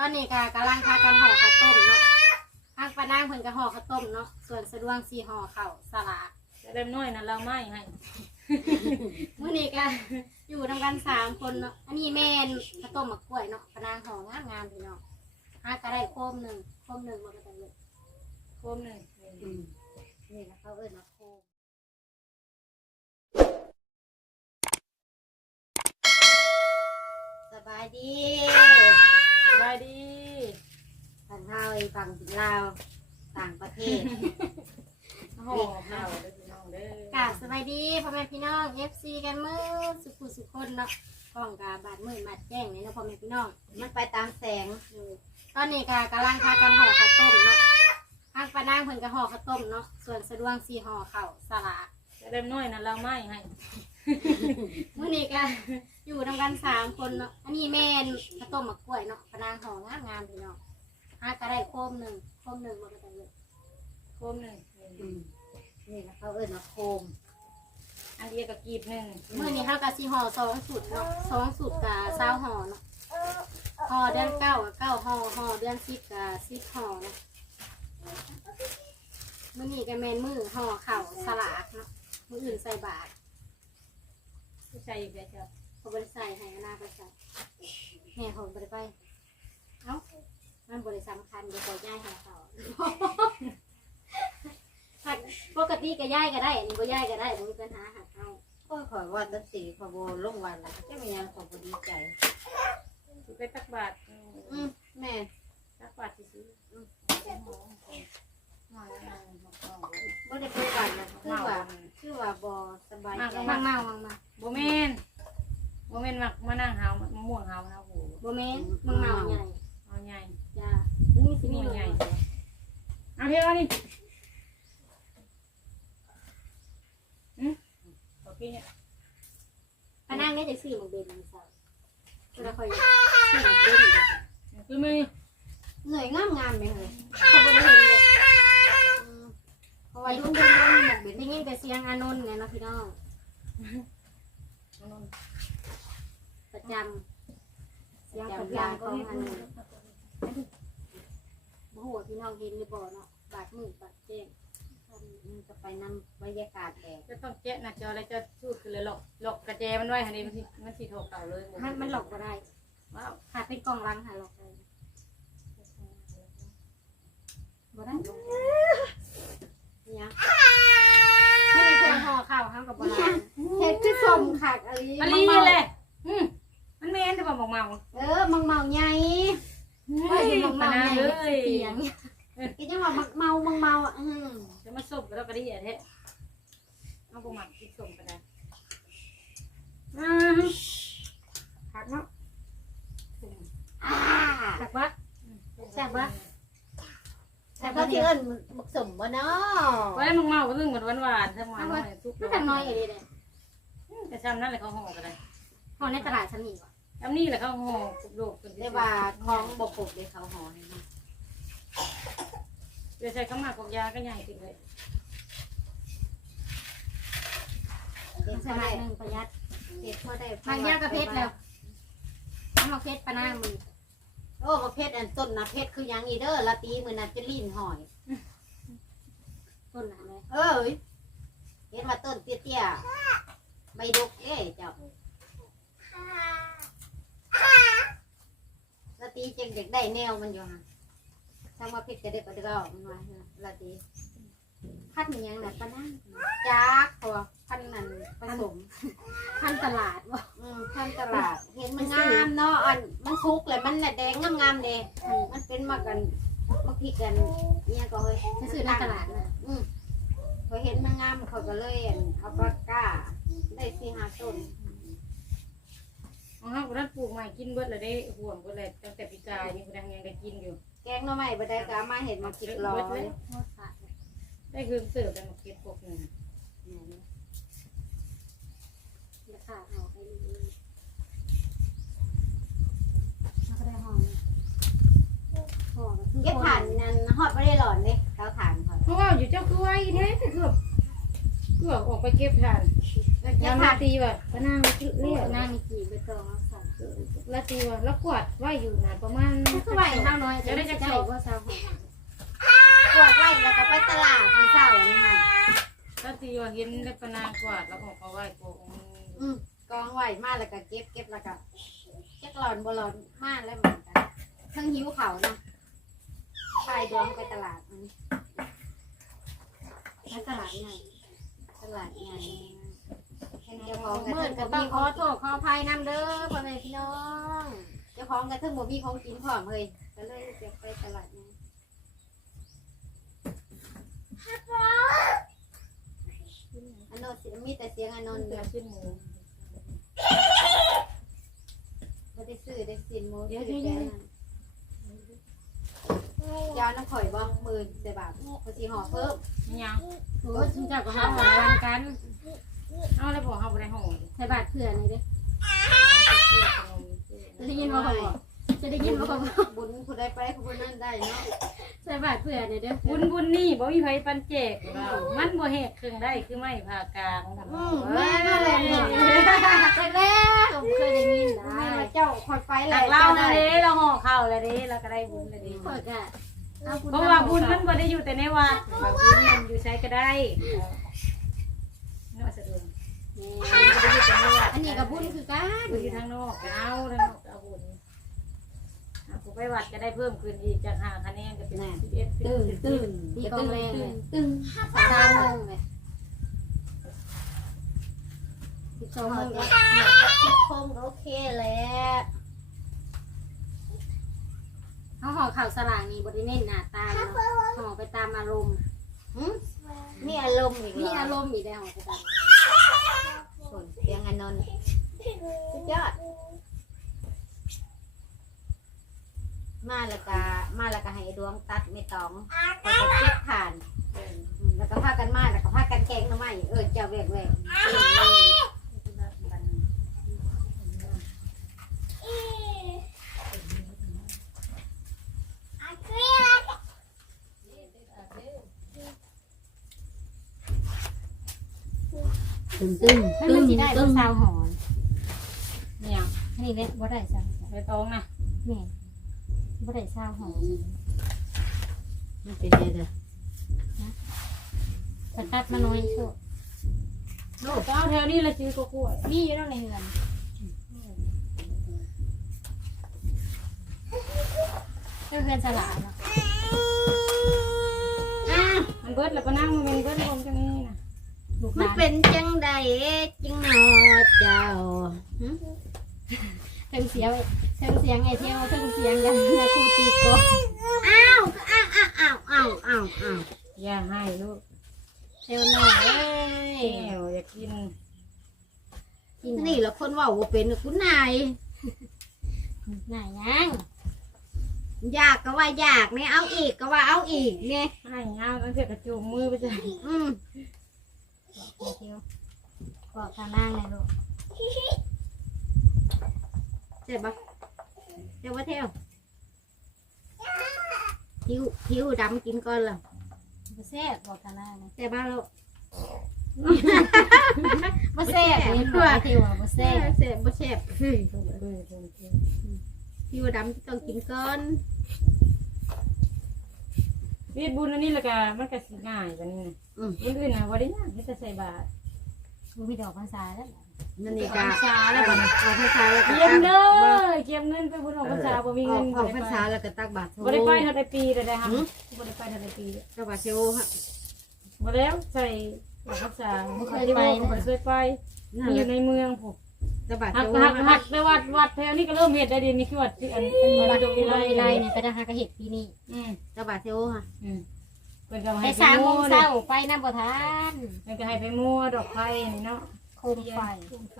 ตอนนี้ก็กำลังพากันห่อข้าวต้มเนาะทางปานางเพิ่นก็ห่อข้าวต้มเนาะ ส่วนสะดวงสีห่อข้าวสลากจะได้น้อยนะเราไม่ให้มื้อนี้ก็อยู่ทำกันสามคนเนาะ อันนี้แม่นข้าวต้มมะกล้วยเนาะปานางห่องามงามๆพี่เนาะหาก็ได้โคมหนึ่งโคมหนึ่งมันก็ได้เลยโคมหนึ่งอืมนี่นะเขาเอิ้นว่าโคมสบายดีสบายดีทางเฮาไอ้ฝั่งลาวต่างประเทศห่อข้าวเด้อพี่น้องเด้อกราบสบายดีพ่อแม่พี่น้อง FC กันมือสุขุสุขคนเนาะกล้องกาบาดมือมัดแจ้งเลยเนาะพ่อแม่พี่น้อง มันไปตามแสงเลยตอนนี้กากำลังพากันห่อข้าวต้มเนาะทางปานางเพิ่นก็ห่อข้าวต้มเนาะส่วนสะดวงสีห่อข้าวสลากจะได้น้อยนะเราไม่ให้ มื้อนี้ก็อยู่ทำกันสามคนเนาะ อันนี้แม่นข้าวต้มมะกล้วยเนาะปานางห่องามงามๆพี่น้องหาก็ได้โคมหนึ่งโคมหนึ่งมันก็ได้เลยโคมหนึ่งนี่นะเขาเอิ้นว่าโคม อันเดียวกับกีบหนึ่งมื่อนี้เขากับสีห่อสองสุดเนาะสองสุดกับเศร้าห่อเนาะห่อเดือนเก้ากับเก้าห่อห่อเดือนสิบกับสิบห่อเนาะมื่อนี้ก็แมนมือห่อเข่าวสลากเนาะมืออื่นใส่บาต รผู้ชายอีกแล้วจ้ะเขาบริใส่ให้หน้าไปใส่แม่เขาบริไป เอ้ามันบริสำคัญเดี๋ยวไปย่ายให้เขาปกติก็ย่ายก็ได้อันนี้บ่ย่ายก็ได้บ่มีปัญหาหาเขาก็ขอว่าตั้งสี่ขอโบลงวันแล้วจะมีงานขอยบดีใจ ไปตักบาตรอืมแม่ ตักบาตรซื้อๆอืมห่อห่อห่อห่อห่อ บ่ได้ไปวันนะคือว่าคือว่าบสบายใจ มังเมามังมา โบเมนโบเมนมามานั่งหาวมะม่วงหาวนะโห บ่แม่นมังเมาใหญ่ เอาใหญ่ จ้านี่สิ ที่ มี นี่ ให ให ญ่ ญ่เอาเพียงนี่อืมโอเคเนี่ย พนังเนี่ยจะซื้อหมึงเบนมันเศร้าเวลาคอยซื้อหมึงเบน คือมือ เหนื่อยงามงามไหมเลย เขาบ่ได้เห็นเลย อืม เพราะว่ายุ่งยุ่งยุ่งหมกเบนได้ยินแต่เสียงอานนท์ไงเนาะพี่น้องประจำยงประจำของอานนท์บ่ฮู้ว่าพี่น้องเห็นหรือบ่เนาะบาดมือบาดแจ้งมันจะไปนำบรรยากาศแดดจะต้องแกะน้าจอแล้วจะชูดคือเลยหลอกหลอกกระแจมันไว้หันนี้มันสิมันสิโทรเก่าเลยมันมันหลอกบ่ได้ว้าวขาดเป็นกล่องลังหาหลอกได้บ่ได้ เนี่ยไม่ได้เคยห่อข้าวห้ามกับโบราณเฮ็ดคือสมขาดอะไรอันนี้แหละอืมมันเมนแต่ว่าบอกเมาเออมังเมาใหญ่ว่าสิมังเมาปะใหญ่เลยเสียงกินจังว่ามักเมามังเมาอะอืมจะมาส้มแล้วก็ได้แท้เอาบุหมักกินส้มก็ได้อืมขาดเนาะอ่าขาดวะแซ่บปะ แต่เขาที่เอิ้นมักสมบ่เนาะไว้มึงเมาก็เรื่องเหมือนหวานๆถ้าหวานหน่อยทุกไม่ทำน้อยอย่างนี้เลยแต่ซ้ำนั่นแหละเขาห่อก็ได้ห่อในตลาดชั้นนี้วะซ้ำนี่แหละเขาห่อกุบโลกได้ว่าของบ่ปกเลยเขาห่อให้มาเดี๋ยวใช้ข้าวหมากกับยาก็ใหญ่ติดเลยเด็กใส่เขามาได้หนึ่งประหยัดเด็กเขาได้บางอย่างก็เพชรแล้วเอามาเพชรปะนางมือ โอ้ประเภทอันต้นนะเพชรคือหยังอีเด้อละตีมือน่ะจะลิ้นหอย ต้นหนาเลยเอ้ยเห็นว่าต้นเตี้ยๆใบดกเอ้ยเจ้าละตีจังเด็กได้แนวมันอยู่ฮะทางว่าเพชรจะได้ปะเด้อมันว่าละตีพัดมันยังน่ะปะนางจากพอพันนั้นผสมพันตลาดวะอืมพันตลาดเห็นมันงามเนาะอันมัน สุกเลยมันน่ะแดงงามๆเด้มันเป็นมากันมาพริกกันเนี่ยก็เฮ้ยจะซื้อในตลาดน่ะ อืมพอเห็นมันงามเขาก็เลยอั่นเอาปากกาได้สี่ห้าต้นของเขาก็ได้ปลูกใหม่กินเบิดเลยได้ห่วงเบิดเลยตั้งแต่ปีกายนี่คุณยังยังได้กินอยู่ แกงหน่อไม้บ่ได้ก็เอามาเห็ดมากินร้อยโคตรขาดเลยได้คือเสิร์ฟแต่มาเก็บพวกนึง ราคาเอาไปดีๆแล้วก็ได้ห่อนี่ห่อ ก็คือเก็บถ่านนั่นฮอดบ่ได้หลอนเด้เตาถ่านเขาเพราะว่าอยู่เจ้าคือไว้แท้เกือบเกือบออกไปเก็บทานเก็ยาบมถ่านตีว่ะก็นั่งเรียเรียกกหน้ามีกี่ใบตองเอาใส่ละตีว่าแล้วกวาดไว้อยู่นะประมาณคือไหวเท่าน้อยจะได้จะใช้ว่าสาวหอกวดไว้แล้วก็ไปตลาดมื้อเช้านี่ค่ะละตีว่าเห็นได้ปนากวาดแล้วก็เอาไว้โกงอืมกองไว้มาแล้วก็เก็บเก็บแล้วก็จักหลอนบ่หลอนมาแล้วเหมือนกันทั้งหิวข้าวเนาะ ไปดวงไปตลาดมันไปตลาดใหญ่ตลาดใหญ่เห็นเจ้าของกันเมื่อเทิงก็บ่ต้อมีงขขอองโทษขออภัยนำเด้อพ่อแม่พี่น้องเจ้าของกันเทิงบ่มีของกินพร้อมเลยก็เลยจะไปตลาดใหญ่อันโนนสิมีแต่เสียงอันนนท์เดืเดีอยวชิ้นหมูบ่ได้ซื้อได้สินหมูซื้อแต่นั่น ยาวน้ำข่อยบ่หมื่นแต่บาทเขาสิห่อเพิ่มยังโอ้ยชิมเจ้าก็หาหอวันกันเอาแล้วบอกเขาบ่ได้ห่อใส่บาทเผื่อหน่อยเด้อจะได้ยินว่าเขาบอก จะได้ยินว่าเขาบอกบุญผู้ใดไปผู้นั้นได้เนาะใส่บาทเผื่อหน่อยเด้อบุญบุญนี่บ่มีไผปันแจกมันบ่แหกเครื่องได้คือไม่ผ่ากลางอืมแม่ก็เลยนี่แต่แรกผมเคยได้ยินแม่นะว่าเจ้าคอยไปหลักเราเด้เราห่อข้าวแล้วเด้เราก็ได้บุญแล้วเด้เปิดอะเพราะว่าบุญมันบ่ได้อยู่แต่ในวัดว่าบุญมันอยู่ใช้ก็ได้เนาะสะดวกมันบ่ได้อยู่แต่ในวัดอันนี้กับบุญคือกันบุญอยู่ทางนอกก็เอาทางนอกก็เอาบุญ อะผู้ไปวัดก็ได้เพิ่มขึ้นอีกจาก5คะแนนก็เป็น11ตื่นตื่นดีกองแรงเลยตื่นสามโมงเลยสิบสองโมงเลยคิดคงโอเคแล้วเขาห่อข่าวสลากนี่บริเน้นหน้าตาเนาะห่อไปตามอารมณ์หืมมีอารมณ์อีกมีเหรออารมณ์อีกแล้วห่อไปตามส่วนเสียงอันนนท์สุดยอด มาแล้วก็มาแล้วก็ให้ดวงตัดไม่ต้องแล้วก็เก็บผ่านอืมแล้วก็พากันมาแล้วก็พากันแกงหน้ำไม้เออเจ้าแหวกแหวกตึงตึงให้มันสิได้บ่สาวหอนเนี่ยอันนี้เนี่ยบ่ได้สาวไปตรงนะแม่ บ่ได้สาวหอนมันเป็นไงเด้อถ้าตัดมาน้อยโชดลูกเอาแถวนี้ละซื้อก็กล้วยมีอยู่แล้วในเงินเพื่อนสลากเนาะอะมันเบิดแล้วก็นั่งมันเป็นเบิดลมจังนี้นะลูกหมันลานเป็นจังใดจังหนอเจ้าหึ เทิงเสียงเทิงเสียงไอเที่ยวเทิงเสียงกันในครูตีกอ้าวอ้าวอ้าวอ้าวอ้าวอ้าวอ้าวอย่าให้ลูกเทวหน่อยเอ้ยแก้วอยากกินกินนี่แหละคนเว่าว่าเป็นคุณนายหน่ายังอยากก็ว่าอยากเนี่ยเอาอีกก็ว่าเอาอีกเนี่ยให้เอาตั้งแต่กระจุมมือไปจ้ะอืมไอ้เที่ยวบอกทางนั่งเลยลูก เจ็บปะเจ็บปะเที่ยวผิวผิวดำกินก่อนเหรอบ่แซ่บบอกทางนั่งเลยเจ็บบ้าแล้วบ่แซ่บเห็นบ่ไอ้เที่ยวว่าบ่แซ่แซ่บบแซ่บบ่แซ่บเฮ้ยเออเออเออผิวดำต้องกินก่อนวีดบุญอันนี้และกะมันก็สิง่ายกว่านี้นะอืมบุญอื่นนะว่าได้ยากที่จะใส่บาตรบ่มีดอกพรรษาแล้ว นั่นนี่กาแล้วบัดนี้เอาพรรษาแล้วก็เยี่ยมตักเลยเยี่ยมเงินไปบุญของพรรษาบ่มีอเงิอกนออกพรรษาแล้วก็ตักบาตรบ่ได้ไปเท่าใดปีเลยได้ครับหืมบ่ได้ไปเท่าใดปีเลยตักบาตรเชโอฮะบ่แล้วใส่ออกพรรษาบ่เคยไปบ่เคยไปนั่นมีอแหละยู่ในเมืองผมตักบาตรหัเชกโอหักฮะหักแต่วัดวัดแถวนี้ก็เริ่มเฮ็ดได้ดีนี่คือวัดที่อันอันมีนี้วัดดงวิไไลลเลยนี่ไปทหารกระเห็ดปีนี้อืมตักบาตรเชโอฮะอืมเพิ่นก็ไปให้สามโมงเลเช้ายไปน้ำบ่ทานเพิ่นก็ให้ไปมั่วดอกไฟนี่เนาะ โคมไฟโคมไฟ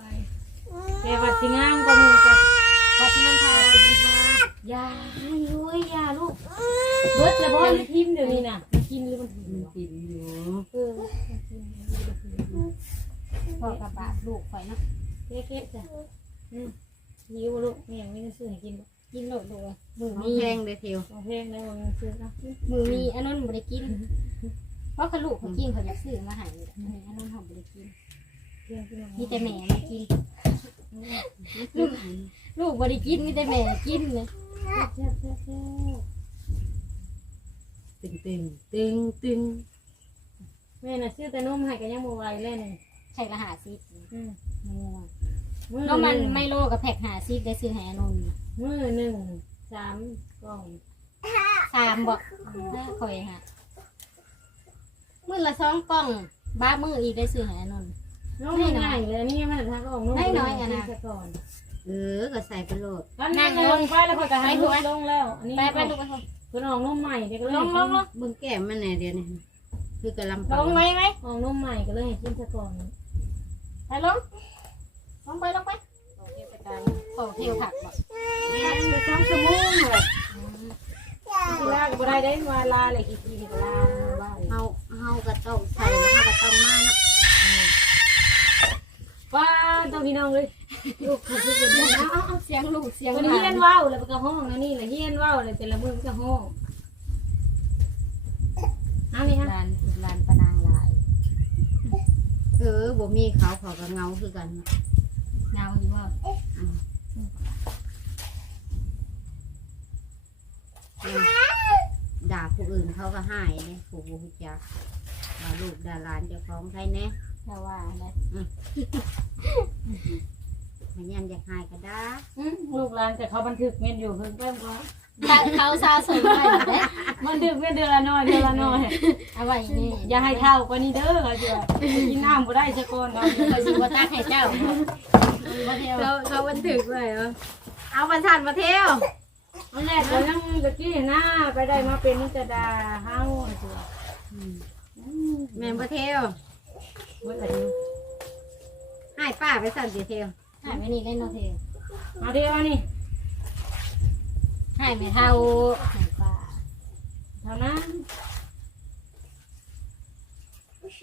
แต่วัดที่งามกว่าหมู่ก็วัดที่นั่นทานยาให้เอ้ยยาลูกเบิดแล้วบ่มันทิ่มเดี๋ยวนี้น่ะมันกินหรือมันถิ่มมันวะกินอยู่เออมันกินหรือมันถิ่มพ่อกับบาทลูกไฟเนาะเก๊กๆจ้ะอืมหิวลูกมีหยังมีเงินซื้อให้กินบ่กินโลดดูเลยมือน้องมีแพงเลยเทียวเอาเพลงได้บ่มีเงินซื้อเนาะมือมีอันนั้นบ่ได้กิน เพราะเขาลูกเขากินเขาอยากซื้อมาให้อันนี้อันนั้นเขาบ่ได้กินพื่อนพี่น้อง มีแต่แม่มากิน ลูกลูกบ่ได้กินมีแต่แม่กินเลยแซ่บแซ่บแซ่บตึงตึงตึงตึงแม่น่ะซื้อแต่นมให้กันยังบ่ไหวเลยนี่ใช่ละหาซิอืมมื้อน้องมันไม่โลกับแพ็คหาซิได้ซื้อให้อนนท์มื้อหนึ่งสามกล่องสามบ่เด้อข่อยฮะมื้อละสองกล่องบ้ามื้ออีกได้ซื้อให้อนนท์ น้องไม่ง่ายเลยนี่มันทางก็ออกนมได้น้อยอะนะซก่อนเออก็ใส่ไปโหลดตอนนั้นลงไปแล้วพอจะให้ลงแล้วอันนี้ไปไปลูกไปลงเพิ่นออกนมใหม่เด็กก็เลยลงลงลงเบิ่งแก้มมันแหน่เดี๋ยวนี้คือกระลำลงไหมไหมออกนมใหม่ก็เลยให้กินซะก่อนไปลงลงไปลงไปโอเคไปกันโอ้เที่ยวผักบ่ไปสองชั่วโมงเลยทีแรกก็บ่ได้ได้ว่าลาเลยกี่ทีก็ลาบ้าเฮาเฮาก็ต้องใส่แล้วเฮาก็ต้องมาเนาะ ว้าต้องพี่น้องเลยลูกคือทุกคนเอาเอาเอาเสียงลูกเสียงคนเฮียนนว่าวแล้วก็ห้องนะนี่แหละเฮียนว่าวเลยแต่ละมือก็ห้องเอานี่ฮะลานลานปะนางลาย เออบ่มีเขาเขาก็เงาคือกันเนาะเงาอยู่ว่าด่าผู้อื่นเขาก็หายเลยผู้บ่รู้จักว่าลูกด่าหลานเจ้าของใครแน่ แค่ว่าอะไรมันยังอยากหายก็ได้อืมลูกหลานแต่เขาบันทึกเงินอยู่เพิ่งเพิ่มก่อนเขาซาสนไว้เด้บันทึกเงินเดือนละน้อยเดือนละน้อย เอาไว้นี่อย่าให้เท่ากว่านี้เด้อเขาจะกินน้ำบ่ได้สักคนเขาเคยสิว่าตาให้เจ้าบ่เที่ยวเขาเขาบันทึกไว้เหรอเอาบันทันมาเที่ยวอันแรกเรายังตะกี้หน้าไปได้มาเป็นนิจดาเฮาตัวแม่นมาเที่ยว เมื่ออายุให้ป้าไปสั่นสิเที่ยวหายไปนี่ได้เนาะเที่ยวเอาเดียวนี่หายไม่เท่าหายป่าเท่านั้น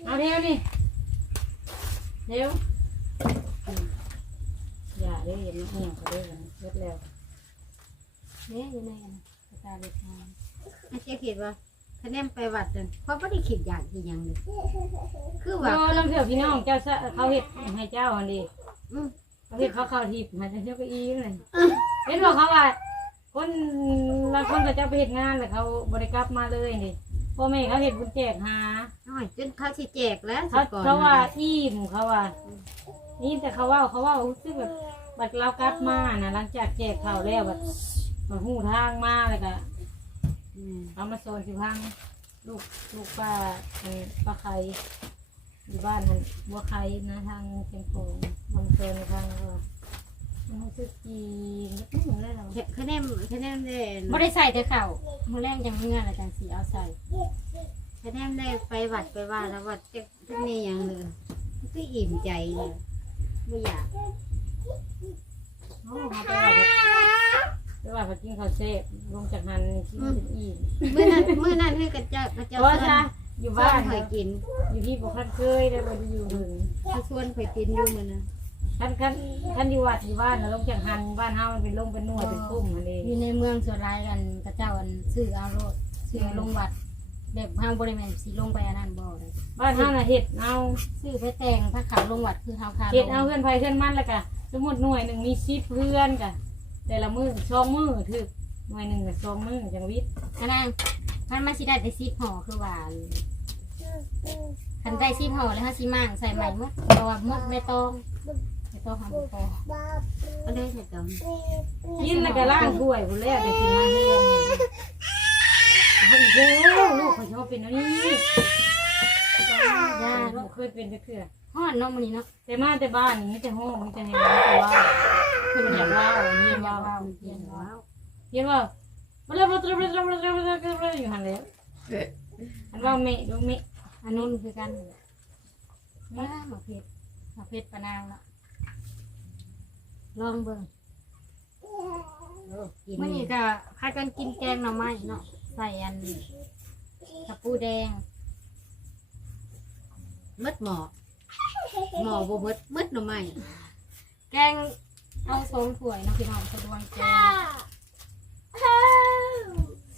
เอาเดียวนี่เดี๋ยวอย่าได้เห็นเหี่ยเขาได้กันเสร็จแล้วเนี่ยอยู่ในอันตาเล็กน้อยอาเจ๊คิดว่า คะแนนไปวัดนั่นเพราะไม่ได้คิดอย่างที่ยังเลยคือว่าว่าลำเถื่อพี่น้องเจ้าซะเขาเห็ดให้เจ้าอันดีอืม เขาเห็ดเขาเข้าทิพย์ให้เจ้าก็อีเลยเห็นบอกเขาว่า คนบางคนก็จะไปเห็ดงานแต่เขาบริกลับมาเลยนี่พ่อแม่เขาเห็ดบุญแจกหาน้อยจนเขาสิแจกแล้วเขาก่อนเขาว่าอิ่มเขาว่า นี่แต่เขาว่าเขาว่ารู้สึกแบบบัดเรากลับมานะหลังจากแจกข่าวแล้วแบบมาหูทางมาเลยก็ อืมเอามาโซนสิพังลูกลูกป้าเอ่อป้าไข่อยู่บ้านมันบัวไข่นะทางเชียงโปงมาโซนทางว่ามันรู้สึกดีไม่เหมือนอะไรหรอกคะแนนคะแนนได้บ่ได้ใส่แต่เข่ามื้อแรกยังเมื่ออาจารย์สีเอาใส่คะแนนได้ไปวัดไปว่าแล้ววัดจะจะมีอย่างเลยก็อิ่มใจเลยไม่อยากอ๋อเขาไปว่า ไปว่าไปกินข้าวเซ่บลงจากหันที่มันเป็นอิ่มเมื่อนั้นเมื่อนั้นคือกระเจ้ากระเพเจ้าราะว่าชวนจ้ะอยู่บ้าบ้านนเคยกินอยู่ที่บุคคลเคยได้บ่ได้อยู่หนึ่งเขาชวนเคยกินอยู่มันนะท่านท่านท่านอยู่วัดอยู่บ้านน่ะลงจากหันบ้านเฮามันเป็นลงเป็นหน่วยเป็นคุ้มอันนี้อยู่ในเมืองส่วนหลายกันกระเจ้าอันซื้อเอาโลดซื้อเอาลงวัดแบบเฮาบ่ได้แม่นสิลงไปอันนั้นบ่เลยบ้านเฮาน่ะเฮ็ดเอาซื้อไปแต่งผ้าขาวลงวัดคือเฮาคาเฮ็ดเอาเพื่อนไผเพื่อนมันแล้วก็สมมุติหน่วยหนึ่งมี10เพื่อนก็ แต่ละมื้อสองมื้อถึกหน่วยหนึ่งก็สองมื้อจังวิทย์อันนั้นมันมาสิได้แต่10ห่อคือว่าคันได้10ห่อแล้วเฮาสิมั่างใส่ใหม่หมดเพราะว่าหมดไม่ต้องไม่ต้องทำบ่พอก็ได้แต่ตอนกินแล้วก็ล้างถ้วยพุ่นแล้วแต่สิมาเฮือนนี่โอ้โหลูกเขาชอบเป็นอันนี้ย่าลูกเคยเป็นจักเทื่อฮ้อนเนาะมื้อนี้เนาะแต่มาแต่บ้านนี่มีแต่ห้องมีแต่แหงมีแต่ว่า วเพิ่นอยากว่าวเรียนว่าเย็นว่าว้าวเรียนว่าวมาเลยมาเลยมาเลยมาเลยมาเลยมาเลยอยู่หันแล้วอันว่าเมะดูเมะอันนู้นคือกันว้าหมกเพชรหมกเพชรปนางเนาะลองเบิ่งกินมื่อนี้ก็พากันกินแกงหน่อไม้เนาะใส่อันกระปูแดงมดหมอหมอบ่มดมดหน่อไม้แกง เอาสองถ้วยเนาะพี่น้องสะดวกแกง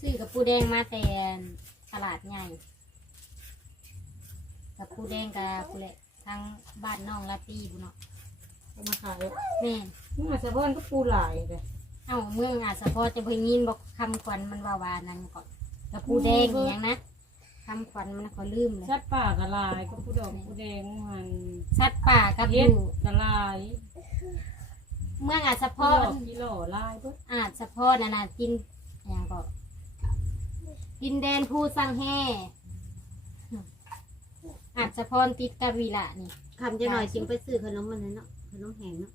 ซื้อกระปูแดงมาแต่ตลาดใหญ่กระปูแดงกับปูเละสทางบ้านน้องลาตีบุเนาะเอามาขายแม่นนี่มาสะพอนก็ปูหลายเลยเอ้าเมืองอาจสะพอจะเพิ่งยินบอกคำขวัญมันว่าวานั่นก่อนกระปูแดงอหย่างนะคำขวัญมันขอลืมเลยสัตว์ป่ากะลายก็ปูดอกปูแดงมันสัตว์ป่ากับอเฮ็ดยู่กะลาย เมืองอาจสะพปูอดอกกิโลลายปุ๊บอาจสะพอนานากินอหย่างก็ดินแดนผู้สร้างแห่อาจสะพรติดกับวีละนี่คำจะหน่อยชิมไปซื้อขนมมันนะเนาะขนมแห้งเนาะ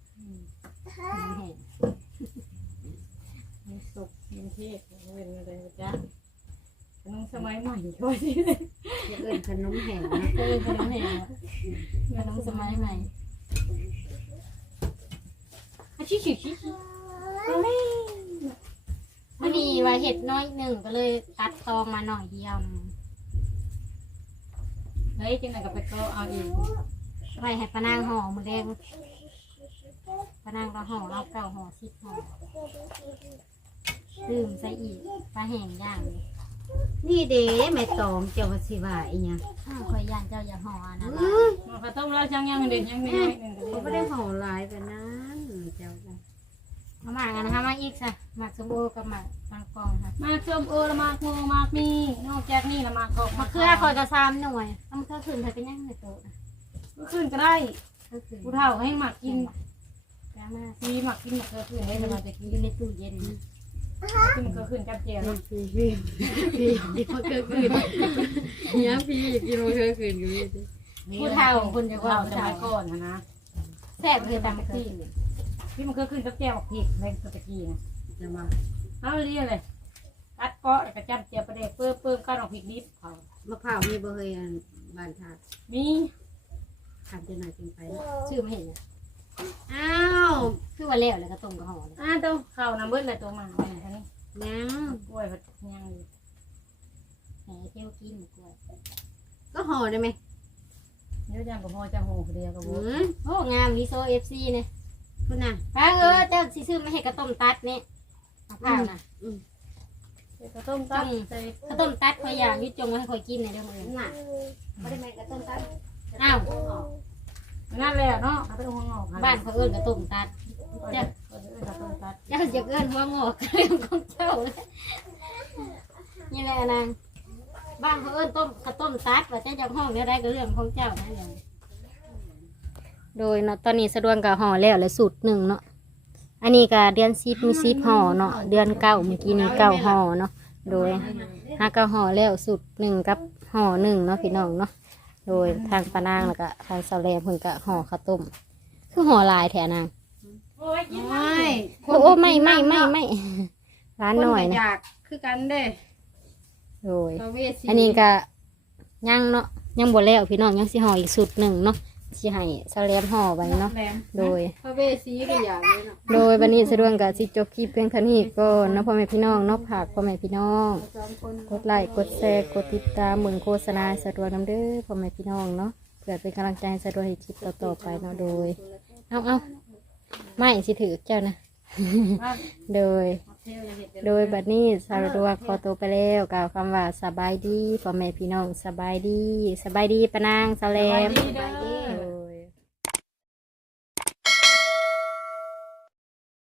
ขนมแห่มีสุกมีเทศเป็นอะไรจ๊ะขนมสมัยใหม่ก็สิจะเอิ้นขนมแห้งนะเออขนมแห่ขนมสมัยใหม่ อาชิชิชิวันนี้ว่าเห็ดน้อยหนึ่งก็เลยตัดตองมาหน่อยเดียวหนึ่งเฮ้ยจังไหนก็ไปก็เอาอีกไว้ให้ปะนางห่อมือแดงปะนางก็ห่อเอาเก่าห่อสิบห่อดื่มใส่อีกปลาแห้งย่างเลยนี่เด้แม่ตองเจ้าว่าสิว่าอีหยังอ้าวคอยย่างเจ้าอย่าห่ออันนั้นเอ้ยมันก็ต้มแล้วจังยังเด็ดยังไม่ได้หนึ่งก็เขาเลไม่ยได้ห่อหลายไปนั้นเจ้าค่ะ เอาหมากกันนะคะมาอีกซะหมากสมโอกับหมากบางกองค่ะมาชมโอละมากโมมากมีนอกจากนี่ละมากออกมะเขือคอยกระซามหน่วยเอามะเขือขึ้นไปเป็นยังในโต๊ะนะก็ขึ้นก็ได้ก็คือผู้เฒ่าให้หมักกินกามามีหมักกินหมักเกลือขึ้นได้สบายจะกินอยู่ในตู้เย็นนะขึ้นก็ขึ้นจับเจียวพี่พี่พี่พี่มันเกิดขึ้นเนี่ยพี่กินมันเกิดขึ้นอยู่นี่ผู้เฒ่าคนจะผู้ว่าเฒ่าผู้สเฒ่ามัยก่อนนะนะแซ่บเลยตามที่ พี่มันก็ขึ้นจับเจียวพริกแรงตะกี้นะจะมาเอาเรียเลยกัดเปาะแล้วก็จับเจียวประเดี๋ยวเพิ่มเพิ่มกั้นออกพริกดิบเขามะพร้าวมีบ่เคยอันบานทาดมีทำจะหน่อยกินไปนะชื่อไม่เห็นเลยอ้าวคือว่าแล้วแล้วก็ต้มกระห่อเลยอ่าตัวข้าวน้ำเบิ้ลเลยตัวมาเนี่ยท่านี้ยังกล้วยผัดยังอยู่แหมเที่ยวกินกล้วยก็ห่อได้ไหมเดี๋ยวยังกับพ่อจะโหเดียวกับอืโบมโอ้งามลิโซเอฟซีเนี่ย คุณน่ะป้าเออเจ้าสิซื้อมาให้กระต้มตัดเนี่ยมะพร้าวนะกระต้มตั้งใส่กระต้มตัดคอยอยากอยึดจงไว้ให้คอยกินในเรื่องอื่นน่ะไม่ได้แม่กระต้มตัดอ้าวนั่นแหละเนาะเขาต้องหัวงอกบ้านเขาเอิ้นกระต้มตัดจะกระต้มตัดเจ้าจะเอิ้นหัวงอกเรื่องของเจ้าเลยนี่แหละนางบ้านเขาเอิ้นต้มกระต้มตัดว่าเจ้าจะห้องเนี้ยได้ก็เรื่องของเจ้านั่นเอง โดยเนาะตอนนี้สะดวกกับห่อแล้วเลยสูตรหนึ่งเนาะอันนี้ก็เดือนสิบมีสิบห่อเนาะเดือนเก้าเมื่อกี้นี้เก้าห่อเนาะโดยห้าเก้าห่อแล้วสูตรหนึ่งกับห่อหนึ่งเนาะพี่น้องเนาะโดยทางปานางแล้วก็ทางเสาแลมเพิ่นก็ห่อข้าวต้มคือห่อหลายแถนางโอ้ยกินไม่โอ้โอ้ไม่ไม่ไม่ไม่ร้านหน่อยอนะยากคือกันเด้โดยพระเวสสีอันนี้ก็ยังเนาะยังบ่แล้วพี่น้องยังสิห่ออีกสุดหนึ่งเนาะ สิให้สแลมห่อไว้เนาะแหลมโดย พระเวสสีก็อยากเลยเนาะโดยวันนี้สะดวกกับสิจบคลิปเพียงเท่านี้ก่อนเนาะพ่อแม่พี่น้องเนาะผากพ่อแม่พี่น้อง สองคน กดไลค์กดแชร์กดติดตามเมืองโฆษณาให้สะดวกนำเด้อพ่อแม่พี่น้องเนาะเพื่อเป็นกำลังใจให้สะดวกให้คลิปต่อๆไปเนาะโดย เอาเอาไม่สิถือเจ้านะ โดย โดยบัดนี้สารดวกขอตัวไปแล้วกล่าวคำว่าสบายดีพ่อแม่พี่น้องสบายดี สบายดีปะนางสะแลมดีเด้อ